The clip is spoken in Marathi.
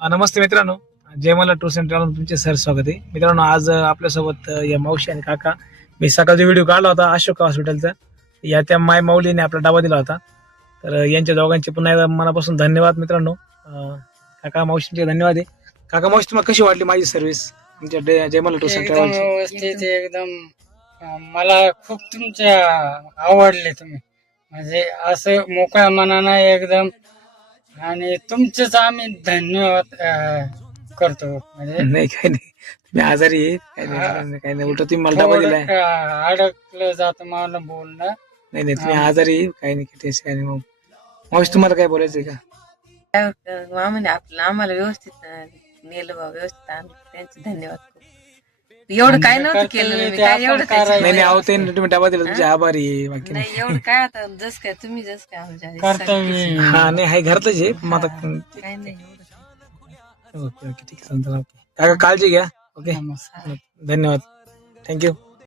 नमस्ते मित्रांनो, जय मला टूर्स अँड ट्रॅव्हल तुमचे सर स्वागत आहे. मित्रांनो, आज आपल्यासोबत या मावशी आणि काका. मी सकाळचा व्हिडिओ काढला होता अशोक हॉस्पिटलचा. या त्या माय माऊलीने आपला डबा दिला होता. तर यांच्या दोघांचे पुन्हा एकदा मनापासून धन्यवाद मित्रांनो. काका मावशींचे धन्यवाद आहे. काका मावशी, तुम्हाला कशी वाटली माझी सर्व्हिस तुमच्या जय मला टूर्स अँड एकदम ट्रॅव्हल? व्यवस्थित एकदम मला खूप तुमच्या आवडले तुम्ही. म्हणजे असं मोकळ्या मनानं एकदम. आणि तुमचेच आम्ही धन्यवाद करतो. म्हणजे नाही, काही नाही, तुम्ही आजारी आहे, काही नाही, उलट तुम्ही मला डबा दिलाय. अडकलं जात मला बोलणं. नाही नाही, तुम्ही आजारी आहे, काही नाही, टेस्ट काही नाही. मग मावशी, तुम्हाला काय बोलायचंय का? मामाने आपलं आम्हाला व्यवस्थित नेलं बा, व्यवस्थित आणलं. त्यांचे धन्यवाद खूप. एवढं काय नव्हतं केलं मी, काय एवढं नाही नाही, आहो ते तुम्ही डबा दिला, तुमचे आभारी आहे, बाकी नाही. नाही एवढं काय आता जस काय तुम्ही जस काय आमच्या कर्तव्य. हा नाही, हाय घरातच आहे, मग आता काय नाही एवढं. ओके ओके, ठीक आहे, चालतं. काका काळजी घ्या. ओके, नमस्कार. धन्यवाद, थँक्यू.